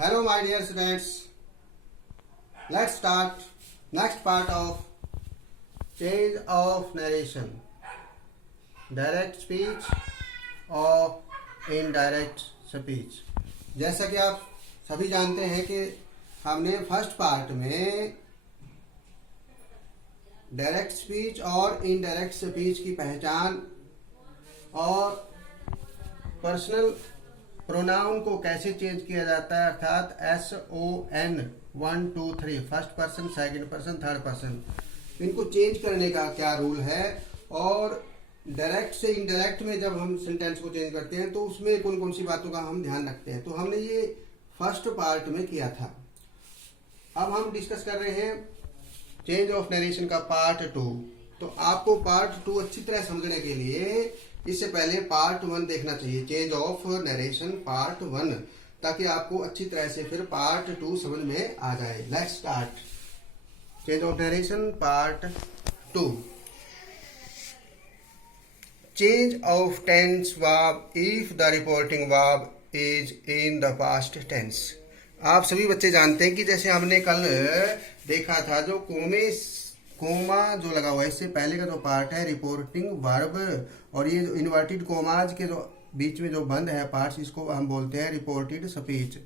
Hello, my dear students. Let's start next part of change of narration. Direct speech और indirect speech. जैसा कि आप सभी जानते हैं कि हमने फर्स्ट पार्ट में डायरेक्ट स्पीच और इनडायरेक्ट स्पीच की पहचान और पर्सनल प्रोनाउन को कैसे चेंज किया जाता है, अर्थात SON 1 2 3 first person, second person, third person, इनको चेंज करने का क्या रूल है, और डायरेक्ट से इनडायरेक्ट में जब हम सेंटेंस को चेंज करते हैं तो उसमें कौन कौन सी बातों का हम ध्यान रखते हैं। तो हमने ये फर्स्ट पार्ट में किया था। अब हम डिस्कस कर रहे हैं चेंज ऑफ नरेशन का पार्ट 2। तो आपको पार्ट 2 अच्छी तरह समझने के लिए इससे पहले पार्ट 1 देखना चाहिए, चेंज ऑफ नरेशन पार्ट 1, ताकि आपको अच्छी तरह से फिर पार्ट 2 समझ में आ जाए। Let's start change of narration part 2। Change of tense verb if the reporting verb is in the past tense. आप सभी बच्चे जानते हैं कि जैसे हमने कल देखा था, जो कोमा जो लगा हुआ है, इससे पहले का जो पार्ट है रिपोर्टिंग वर्ब, और ये जो इन्वर्टेड कोमाज के जो बीच में जो बंद है पार्ट्स, इसको हम बोलते हैं रिपोर्टेड स्पीच।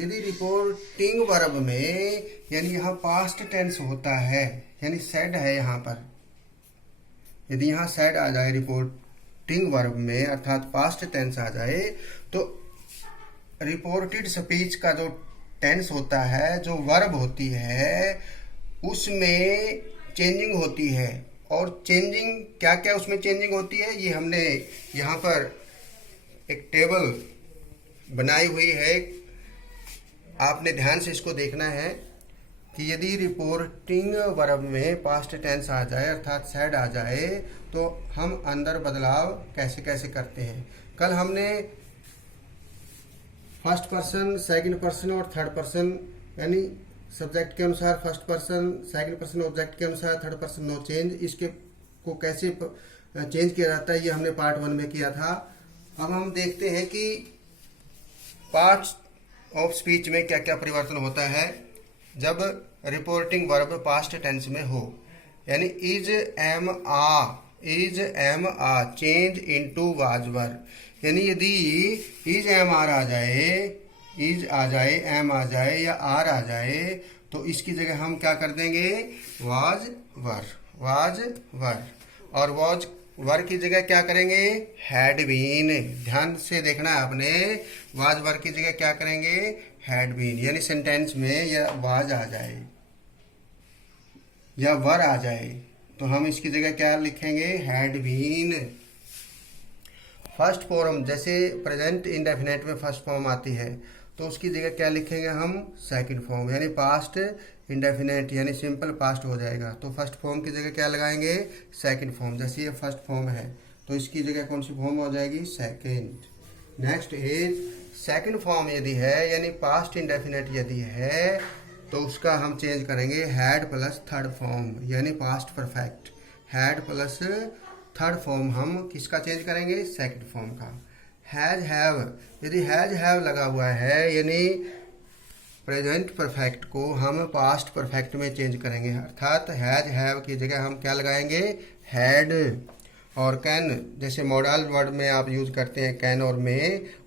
यदि रिपोर्टिंग वर्ब में यानी यहाँ पास्ट टेंस होता है, यानी सेड है यहाँ पर, यदि यहाँ सेड आ जाए रिपोर्टिंग वर्ब में, अर्थात पास्ट टेंस आ जाए, तो रिपोर्टेड स्पीच का जो टेंस होता है, जो वर्ब होती है, उसमें चेंजिंग होती है। और चेंजिंग क्या क्या उसमें चेंजिंग होती है, ये हमने यहाँ पर एक टेबल बनाई हुई है, आपने ध्यान से इसको देखना है कि यदि रिपोर्टिंग वर्ब में पास्ट टेंस आ जाए, अर्थात सेड आ जाए, तो हम अंदर बदलाव कैसे कैसे करते हैं। कल हमने फर्स्ट पर्सन, सेकंड पर्सन और थर्ड पर्सन, यानी सब्जेक्ट के अनुसार first person, second person object के अनुसार थर्ड पर्सन नो चेंज, इसके को कैसे चेंज किया जाता है, ये हमने पार्ट 1 में किया था। अब हम देखते हैं कि पार्ट्स ऑफ स्पीच में क्या क्या परिवर्तन होता है जब रिपोर्टिंग वर्ब पास्ट टेंस में हो। यानी is am are change into was were. यानी यदि इज एम आर आ जाए, इज आ जाए, एम आ जाए या आर आ जाए, तो इसकी जगह हम क्या कर देंगे, वाज वर, वाज वर। और वाज वर की जगह क्या करेंगे, हैड बीन। ध्यान से देखना है आपने, वाज वर की जगह क्या करेंगे, हैड बीन। यानी सेंटेंस में या वाज आ जाए या वर आ जाए, तो हम इसकी जगह क्या लिखेंगे, हैड बीन। फर्स्ट फॉर्म, जैसे प्रेजेंट इंडेफिनेट में फर्स्ट फॉर्म आती है, तो उसकी जगह क्या लिखेंगे हम, सेकंड फॉर्म। यानी पास्ट इंडेफिनेट यानी सिंपल पास्ट हो जाएगा, तो फर्स्ट फॉर्म की जगह क्या लगाएंगे, सेकंड फॉर्म। जैसे ये फर्स्ट फॉर्म है तो इसकी जगह कौन सी फॉर्म हो जाएगी, second. Next is second form यदि है, यानी पास्ट इंडेफिनेट यदि है, तो उसका हम चेंज करेंगे हैड प्लस थर्ड फॉर्म, यानी past perfect. Had plus third form हम किसका चेंज करेंगे, सेकंड फॉर्म का। हैज हैव, यदि हैज हैव लगा हुआ है, यानी प्रेजेंट परफेक्ट को हम पास्ट परफेक्ट में चेंज करेंगे, अर्थात हैज हैव की जगह हम क्या लगाएंगे, हैड। और कैन, जैसे मॉडल वर्ड में आप यूज करते हैं कैन और मे,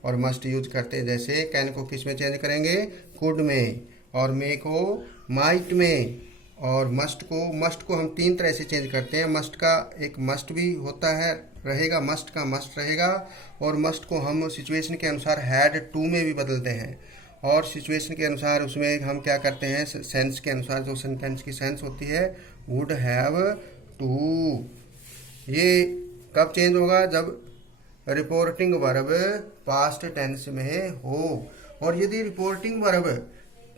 और मस्ट यूज करते हैं, जैसे कैन को किस में चेंज करेंगे, कुड में, और मे को माइट में, और मस्ट को हम 3 तरह से चेंज करते हैं। मस्ट का एक मस्ट भी होता है, रहेगा, मस्ट का मस्ट रहेगा, और मस्ट को हम सिचुएशन के अनुसार हैड टू में भी बदलते हैं, और सिचुएशन के अनुसार उसमें हम क्या करते हैं, सेंस के अनुसार, जो सेंटेंस की सेंस होती है, वुड हैव टू। ये कब चेंज होगा, जब रिपोर्टिंग वर्ब पास्ट टेंस में हो। और यदि रिपोर्टिंग वर्ब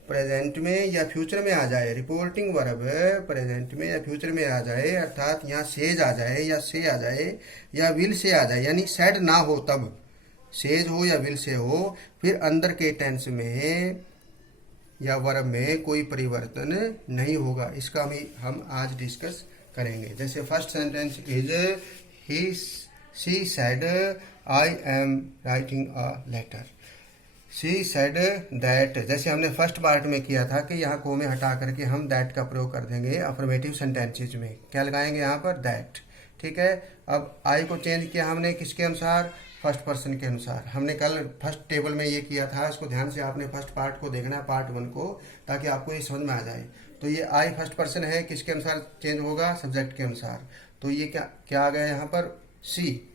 प्रेजेंट में या फ्यूचर में आ जाए, रिपोर्टिंग वर्ब प्रेजेंट में या फ्यूचर में आ जाए, अर्थात यहाँ सेज आ जाए या से आ जाए या विल से आ जाए, यानी सेड ना हो, तब सेज हो या विल से हो, फिर अंदर के टेंस में या वर्ब में कोई परिवर्तन नहीं होगा। इसका भी हम आज डिस्कस करेंगे। जैसे first sentence is he she said I am writing a letter. She said that, जैसे हमने फर्स्ट पार्ट में किया था कि यहाँ को में हटा करके हम दैट का प्रयोग कर देंगे अफर्मेटिव सेंटेंसेज में। क्या लगाएंगे यहाँ पर? दैट। ठीक है। अब आई को चेंज किया हमने किसके अनुसार? फर्स्ट पर्सन के अनुसार। हमने कल फर्स्ट टेबल में ये किया था, इसको ध्यान से आपने फर्स्ट पार्ट को देखना है, पार्ट 1 को, ताकि आपको ये समझ में आ जाए। तो ये आई फर्स्ट पर्सन है, किसके अनुसार चेंज होगा? सब्जेक्ट के अनुसार। तो ये क्या क्या आ गया यहाँ पर? सी।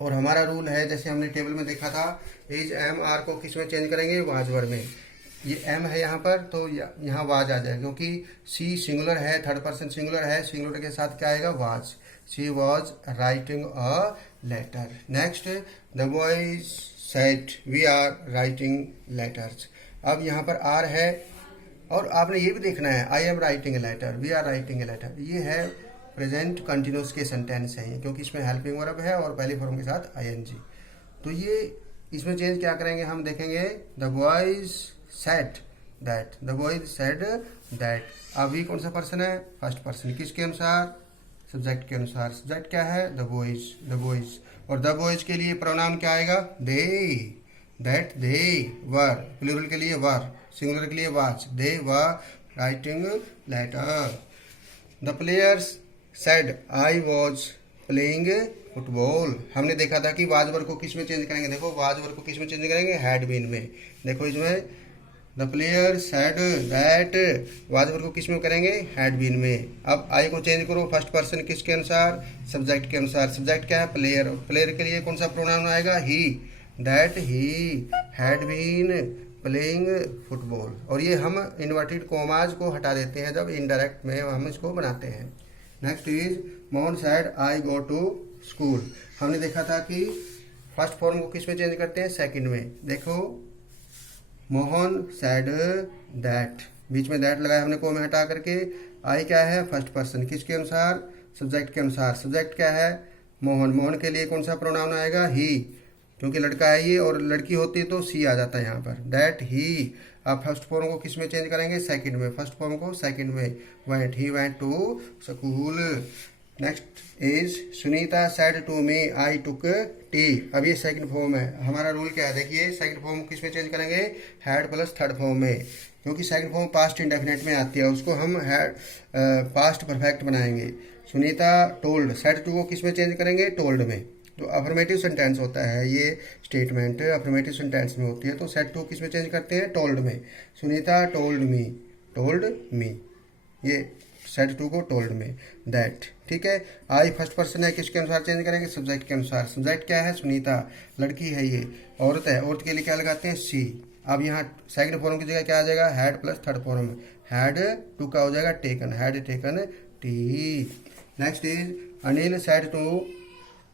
और हमारा रूल है, जैसे हमने टेबल में देखा था, इज एम आर को किस में चेंज करेंगे? वाज वर्ब में। ये एम है यहाँ पर, तो यहाँ वाज आ जाएगा, क्योंकि सी सिंगुलर है, थर्ड पर्सन सिंगुलर है, सिंगुलर के साथ क्या आएगा? Was. She was writing a letter. Next, the boys said we are writing letters. अब यहाँ पर आर है, और आपने ये भी देखना है, I am writing a letter, we are writing a letter. ये है प्रेजेंट कंटिन्यूस के सेंटेंस हैं, क्योंकि इसमें हेल्पिंग वर्ब है और पहली फॉर्म के साथ आईएनजी। तो ये इसमें चेंज क्या करेंगे हम देखेंगे। The boys said that, the boys said that. अभी कौन सा पर्सन है? First person. किसके अनुसार? सब्जेक्ट के अनुसार। सब्जेक्ट क्या है? The boys, the boys. और द बॉयज के लिए प्रोनाउन क्या आएगा? दे, दैट दे वर। प्लूरल के लिए वर, सिंगुलर के लिए was. They were writing letter. The players said I was playing football. हमने देखा था कि वाज वर्ब को किस में चेंज करेंगे? देखो वाज वर्ब को किस में चेंज करेंगे? हैड बीन में। देखो इसमें the player said that, was verb को किस में करेंगे? हैड बीन में। अब आई को चेंज करो फर्स्ट पर्सन किसके अनुसार? सब्जेक्ट के अनुसार। सब्जेक्ट क्या है? प्लेयर। प्लेयर के लिए कौन सा प्रोनाउन आएगा? He, that he had been playing football. और ये हम इन्वर्टेड कॉमाज को हटा देते हैं जब इनडायरेक्ट में हम इसको बनाते हैं। Next is Mohan said I go to school. हमने देखा था कि फर्स्ट फॉर्म को किस में चेंज करते हैं? सेकंड में। देखो मोहन सैड दैट, बीच में दैट लगाया हमने को में हटा करके। आई क्या है? फर्स्ट पर्सन, किसके अनुसार? सब्जेक्ट के अनुसार। सब्जेक्ट क्या है? मोहन। मोहन के लिए कौन सा प्रोनाउन आएगा? ही, क्योंकि लड़का है ये, और लड़की होती तो सी आ जाता है यहाँ पर। That he. अब फर्स्ट फॉर्म को किस में चेंज करेंगे? सेकंड में। फर्स्ट फॉर्म को सेकंड में। Went, he went to school. Next is Sunita said to me I took tea. अब ये सेकंड फॉर्म है। हमारा रूल क्या है? देखिए सेकंड फॉर्म किस में चेंज करेंगे? हैड प्लस थर्ड फॉर्म में, क्योंकि सेकंड फॉर्म पास्ट इंडेफिनिट में आती है, उसको हम हैड पास्ट परफेक्ट बनाएंगे। सुनीता टोल्ड, सेड टू को किस में चेंज करेंगे? टोल्ड में। तो अफर्मेटिव सेंटेंस होता है ये स्टेटमेंट, अफर्मेटिव सेंटेंस में होती है। तो सेड टू किस में चेंज करते हैं? टोल्ड में। Sunita told me, told me, ये सेड टू को टोल्ड में। दैट, ठीक है। आई फर्स्ट पर्सन है, किसके अनुसार चेंज करेंगे? सब्जेक्ट के अनुसार। सब्जेक्ट क्या है? सुनीता, लड़की है ये, औरत है, औरत के लिए क्या लगाते हैं? सी। अब यहाँ सेकंड फॉर्म की जगह क्या आ जाएगा? Had plus third form. Had took का हो जाएगा taken, had taken tea. Next is Anil said to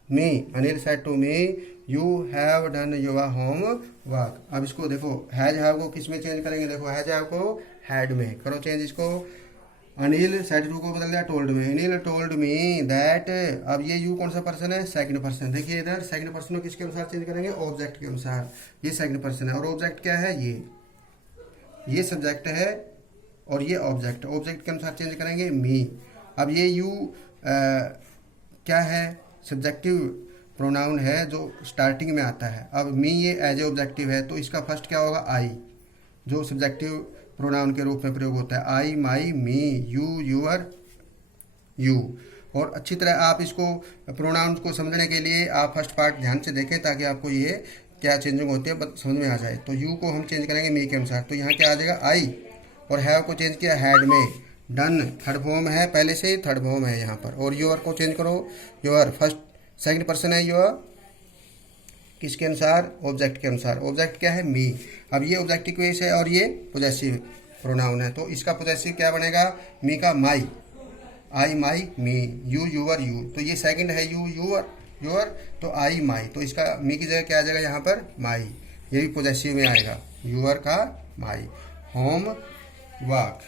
me, Anil said to me you have done your homework. अब इसको देखो, हैज हैव को किस में चेंज करेंगे? देखो हैज हैव को हैड में करो चेंज इसको। अनिल सेड टू को बदल दिया टोल्ड में। Anil told me that. अब ये यू कौन सा पर्सन है? Second person. देखिए इधर सेकंड पर्सन को किसके अनुसार चेंज करेंगे? ऑब्जेक्ट के अनुसार। ये सेकंड पर्सन है, और ऑब्जेक्ट क्या है? ये सब्जेक्ट है, और ये ऑब्जेक्ट। ऑब्जेक्ट के अनुसार चेंज करेंगे मी। अब ये यू क्या है? सब्जेक्टिव प्रोनाउन है जो स्टार्टिंग में आता है। अब मी ये एज ए ऑब्जेक्टिव है, तो इसका फर्स्ट क्या होगा? आई, जो सब्जेक्टिव प्रोनाउन के रूप में प्रयोग होता है। आई, माई, मी, यू, यूअर, यू। और अच्छी तरह आप इसको प्रोनाउन को समझने के लिए आप फर्स्ट पार्ट ध्यान से देखें, ताकि आपको ये क्या चेंजिंग होती है समझ में आ जाए। तो यू को हम चेंज करेंगे मी के अनुसार, तो यहाँ क्या आ जाएगा? आई। और हैव को चेंज किया हैड में। डन थर्ड फॉर्म है, पहले से ही थर्ड फॉर्म है यहाँ पर। और योर को चेंज करो, योर फर्स्ट सेकंड पर्सन है योर, किसके अनुसार? ऑब्जेक्ट के अनुसार। ऑब्जेक्ट क्या है? मी। अब ये ऑब्जेक्टिव केस है और ये पोजेसिव प्रोनाउन है, तो इसका पोजेसिव क्या बनेगा? मी का माई, आई माई मी, यू यूअर यू। तो ये सेकंड है यू यूअर योर, तो आई माई, तो इसका मी की जगह क्या आ जाएगा यहाँ पर? माई। ये भी पोजेसिव में आएगा, यूअर का my. Homework.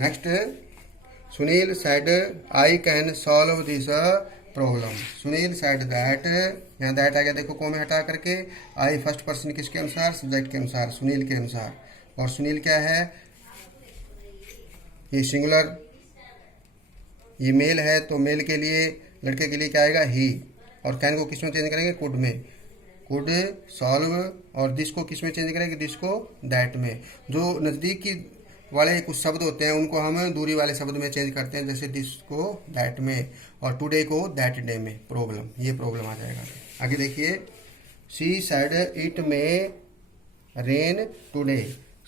Next Sunil said I can solve this problem. Sunil said that, यहाँ दैट आ गया देखो को में हटा करके। आई फर्स्ट पर्सन किसके अनुसार? सब्जेक्ट के अनुसार, सुनील के अनुसार। और सुनील क्या है? ये सिंगुलर, ये मेल है, तो मेल के लिए, लड़के के लिए क्या आएगा? ही। और कैन को किस में चेंज करेंगे? कुड में। कुड सॉल्व, और दिस को किस में चेंज करेंगे, दिस को दैट में। जो नज़दीक की वाले कुछ शब्द होते हैं उनको हम दूरी वाले शब्द में चेंज करते हैं, जैसे दिस को दैट में और टुडे को दैट डे में। प्रॉब्लम, ये प्रॉब्लम आ जाएगा। आगे देखिए, शी सेड इट में rain today,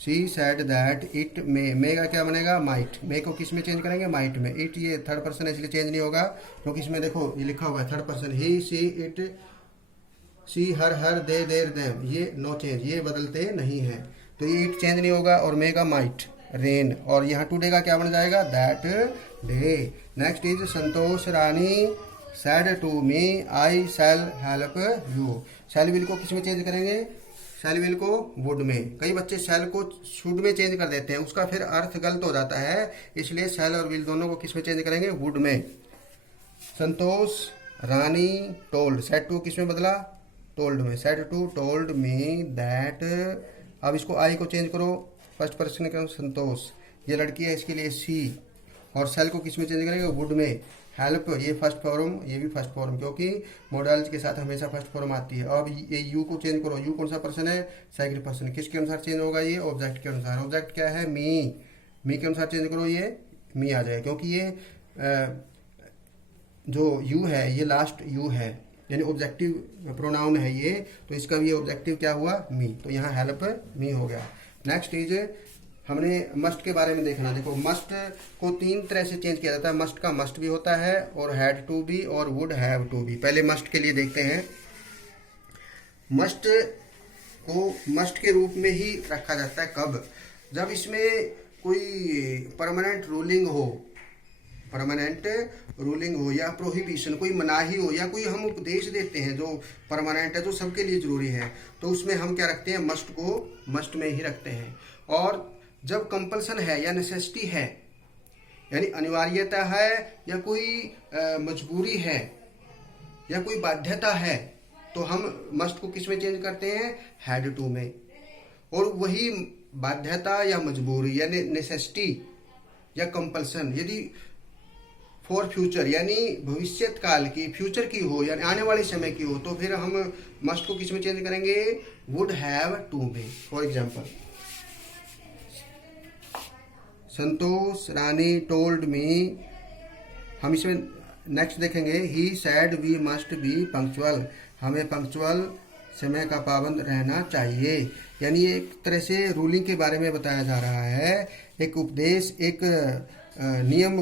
she said that it may का क्या बनेगा, माइट। मे को किस में चेंज करेंगे, माइट में। इट ये थर्ड पर्सन है इसलिए चेंज नहीं होगा, क्योंकि इसमें देखो ये लिखा हुआ है third person. He she it she her they their them, ये नो चेंज, ये बदलते नहीं है, तो ये इट चेंज नहीं होगा। और मे का माइट, रेन, और यहाँ टुडे का क्या बन जाएगा, that day. Next is Santosh Rani said to me I shall help you. Shall will को किस में चेंज करेंगे, शैल विल को वुड में। कई बच्चे शैल को शुड में चेंज कर देते हैं, उसका फिर अर्थ गलत हो जाता है, इसलिए शैल और विल दोनों को किस में चेंज करेंगे, वुड में। Santosh Rani told, said to किस में बदला, टोल्ड में। Said to told me that, अब इसको आई को चेंज करो, फर्स्ट पर्सन करो, संतोष, ये लड़की है इसके लिए सी, और सेल को किस में चेंज करेंगे, वुड में। हेल्प ये फर्स्ट फॉर्म, ये भी फर्स्ट फॉर्म, क्योंकि मॉडल्स के साथ हमेशा फर्स्ट फॉर्म आती है। अब ये यू को चेंज करो, यू कौन सा पर्सन है, सेकंड पर्सन, किसके अनुसार चेंज होगा, ये ऑब्जेक्ट के अनुसार। ऑब्जेक्ट क्या है, मी, मी के अनुसार चेंज करो, ये मी आ जाए, क्योंकि ये जो यू है ये लास्ट यू है, यानी ऑब्जेक्टिव प्रोनाउन है ये, तो इसका भी ऑब्जेक्टिव क्या हुआ, मी, तो यहाँ हेल्प मी हो गया। नेक्स्ट इज हमने मस्ट के बारे में देखना। देखो मस्ट को तीन तरह से चेंज किया जाता है। मस्ट का मस्ट भी होता है, और हैड टू बी, और वुड हैव टू बी। पहले मस्ट के लिए देखते हैं। मस्ट को मस्ट के रूप में ही रखा जाता है कब, जब इसमें कोई परमानेंट रूलिंग हो, परमानेंट रूलिंग हो, या प्रोहिबिशन कोई मनाही हो, या कोई हम उपदेश देते हैं जो परमानेंट है, जो सबके लिए जरूरी है, तो उसमें हम क्या रखते हैं, मस्ट को मस्ट में ही रखते हैं। और जब कंपल्सन है या नेसेसिटी है, यानी अनिवार्यता है, या कोई मजबूरी है, या कोई बाध्यता है, तो हम मस्ट को किस में चेंज करते हैं, हैड टू में। और वही बाध्यता या मजबूरी यानी नेसेसिटी या कंपल्सन यदि फॉर फ्यूचर यानी भविष्यत काल की, फ्यूचर की हो, यानी आने वाले समय की हो, तो फिर हम मस्ट को किस में चेंज करेंगे, वुड हैव टू में। For example, Santosh Rani told me, हम इसमें नेक्स्ट देखेंगे, he said we must be punctual, हमें पंक्चुअल समय का पाबंद रहना चाहिए। यानी एक तरह से रूलिंग के बारे में बताया जा रहा है, एक उपदेश, एक नियम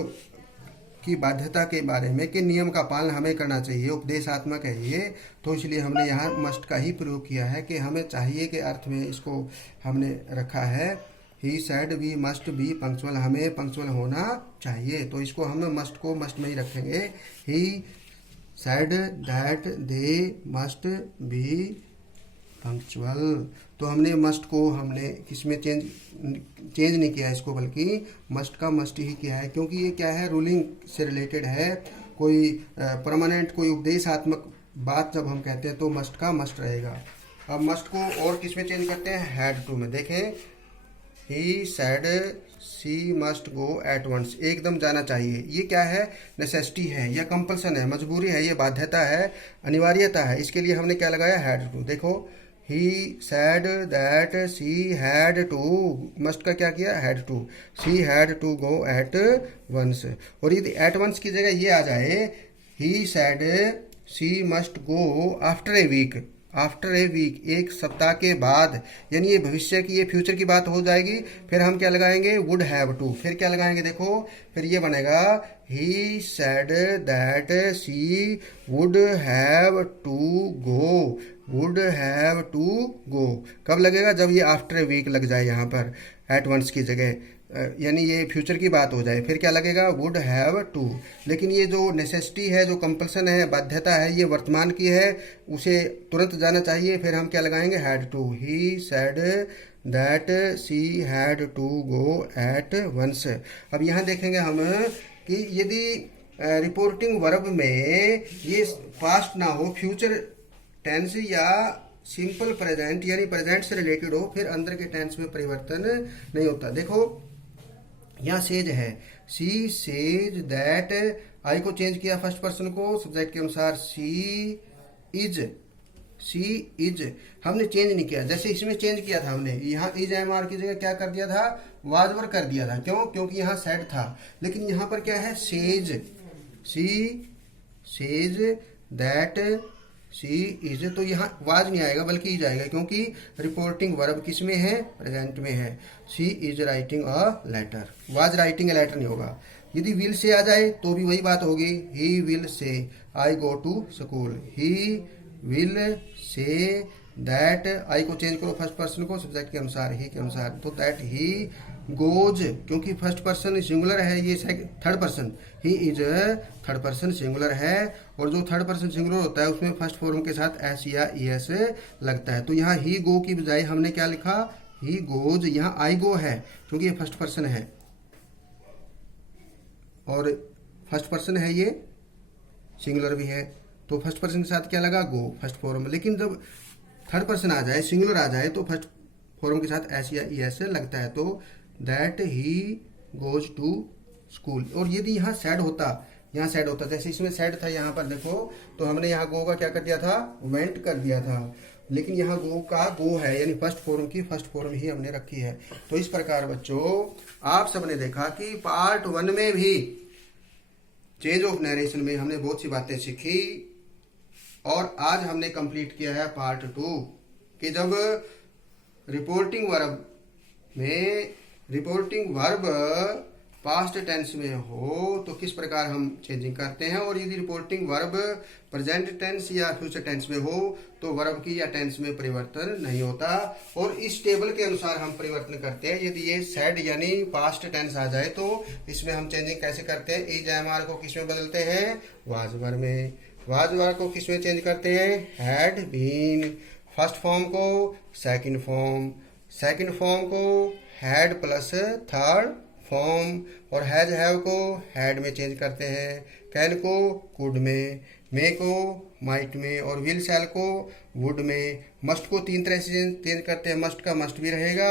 की बाध्यता के बारे में कि नियम का पालन हमें करना चाहिए, उपदेशात्मक है ये, तो इसलिए हमने यहाँ मस्ट का ही प्रयोग किया है कि हमें चाहिए के अर्थ में इसको हमने रखा है। He said we must be punctual, हमें पंक्चुअल होना चाहिए, तो इसको हम मस्ट को मस्ट में ही रखेंगे। He said that they must be punctual, तो हमने मस्ट को हमने किसमें चेंज नहीं किया इसको, बल्कि मस्ट का मस्ट ही किया है, क्योंकि ये क्या है, रूलिंग से रिलेटेड है। कोई परमानेंट कोई उपदेशात्मक बात जब हम कहते हैं तो मस्ट का मस्ट रहेगा। अब मस्ट को और किसमें चेंज करते हैं, हैड टू में। देखें, he said she must go at once, एकदम जाना चाहिए, ये क्या है, नेसेसिटी है या कंपल्सन है, मजबूरी है, ये बाध्यता है, अनिवार्यता है, इसके लिए हमने क्या लगाया, हैड टू। देखो, he said that she had to, must का क्या किया, had to, she had to go at once, और यदि एट वंस की जगह ये आ जाए, he said she must go after a week, after a week, एक सप्ताह के बाद, यानी ये भविष्य की, ये फ्यूचर की बात हो जाएगी। फिर हम क्या लगाएंगे, वुड हैव टू, फिर क्या लगाएंगे, देखो फिर ये बनेगा, he said that she would have to go, would have to go कब लगेगा, जब ये आफ्टर ए वीक लग जाए यहाँ पर एट वंस की जगह, यानी ये फ्यूचर की बात हो जाए, फिर क्या लगेगा, वुड हैव टू। लेकिन ये जो नेसेसिटी है, जो कंपल्सन है, बाध्यता है, ये वर्तमान की है, उसे तुरंत जाना चाहिए, फिर हम क्या लगाएंगे, had to. He said that she had to go at once. अब यहाँ देखेंगे हम कि यदि रिपोर्टिंग वर्ब में ये पास्ट ना हो, फ्यूचर टेंस या सिंपल प्रेजेंट यानी प्रेजेंट से रिलेटेड हो, फिर अंदर के टेंस में परिवर्तन नहीं होता। देखो यहाँ सेज है, सी सेज दैट, आई को चेंज किया फर्स्ट पर्सन को सब्जेक्ट के अनुसार, सी इज शी इज हमने चेंज नहीं किया, जैसे इसमें चेंज किया था हमने, यहाँ इज एम आर की जगह क्या कर दिया था, वाज वर कर दिया था। क्यों? क्योंकि यहाँ सेड था। लेकिन यहाँ पर क्या है, says, she says that she is, तो यहाँ वाज नहीं आएगा बल्कि इज आएगा, क्योंकि रिपोर्टिंग वर्ब किस में है, प्रेजेंट में है। She is writing a letter, was writing a letter नहीं होगा। यदि विल से आ जाए तो भी वही बात होगी, he will say I go to school, he will say that, I को चेंज करो फर्स्ट पर्सन को सब्जेक्ट के अनुसार, ही के अनुसार, तो दैट ही गोज, क्योंकि फर्स्ट पर्सन सिंगुलर है, ये third person, he is third person singular है, और जो थर्ड पर्सन सिंगुलर होता है उसमें फर्स्ट फॉर्म के साथ एस या ई एस लगता है। तो यहाँ ही गो की बजाय हमने क्या लिखा, ही गोज। यहाँ आई गो है क्योंकि ये फर्स्ट पर्सन है और फर्स्ट पर्सन है, ये सिंगुलर भी है, तो फर्स्ट पर्सन के साथ क्या लगा, गो फर्स्ट फॉर्म। लेकिन जब थर्ड पर्सन आ जाए, सिंगुलर आ जाए, तो फर्स्ट फॉर्म के साथ एस या ई एस लगता है, तो that he goes to school. और यदि यहाँ सैड होता, यहाँ सैड होता, जैसे इसमें सैड था, यहाँ पर देखो तो हमने यहाँ गो का क्या कर दिया था, वेंट कर दिया था। लेकिन यहाँ गो का गो है, यानी फर्स्ट फॉर्म की फर्स्ट फॉर्म ही हमने रखी है। तो इस प्रकार बच्चों आप सबने देखा कि पार्ट 1 में भी चेंज ऑफ नरेशन में हमने बहुत सी बातें सीखी, और आज हमने कंप्लीट किया है पार्ट 2 कि जब रिपोर्टिंग वर्ब में, रिपोर्टिंग वर्ब पास्ट टेंस में हो तो किस प्रकार हम चेंजिंग करते हैं, और यदि रिपोर्टिंग वर्ब प्रेजेंट टेंस या फ्यूचर टेंस में हो तो वर्ब की या टेंस में परिवर्तन नहीं होता, और इस टेबल के अनुसार हम परिवर्तन करते हैं। यदि ये सेड यानी पास्ट टेंस आ जाए तो इसमें हम चेंजिंग कैसे करते हैं, इज एम आर को किस में बदलते हैं, वाज वर में, वाज वर को किस में चेंज करते हैं, हैड बीन, फर्स्ट फॉर्म को सेकंड फॉर्म, सेकंड फॉर्म को हैड प्लस थर्ड फॉर्म, और हैज हैव को हैड में चेंज करते हैं, कैन को कुड में, मे को माइट में, और विल शैल को वुड में। मस्ट को 3 तरह से चेंज करते हैं, मस्ट का मस्ट भी रहेगा,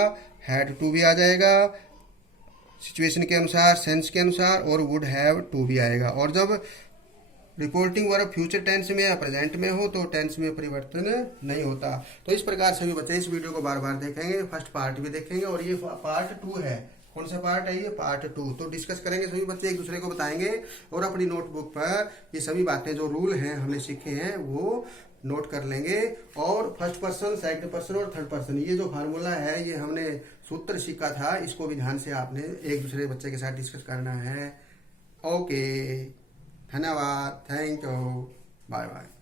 हैड टू भी आ जाएगा सिचुएशन के अनुसार, सेंस के अनुसार, और वुड हैव टू भी आएगा। और जब रिपोर्टिंग वर्ब फ्यूचर टेंस में या प्रेजेंट में हो तो टेंस में परिवर्तन नहीं होता। तो इस प्रकार सभी बच्चे इस वीडियो को बार बार देखेंगे, फर्स्ट पार्ट भी देखेंगे, और ये पार्ट 2 है। कौन सा पार्ट है ये, पार्ट 2। तो डिस्कस करेंगे, सभी बच्चे एक दूसरे को बताएंगे, और अपनी नोटबुक पर ये सभी बातें जो रूल हैं हमने सीखे हैं वो नोट कर लेंगे। और फर्स्ट पर्सन, सेकंड पर्सन और थर्ड पर्सन, ये जो फार्मूला है, ये हमने सूत्र सीखा था, इसको भी ध्यान से आपने एक दूसरे बच्चे के साथ डिस्कस करना है। ओके, धन्यवाद, थैंक यू, बाय बाय।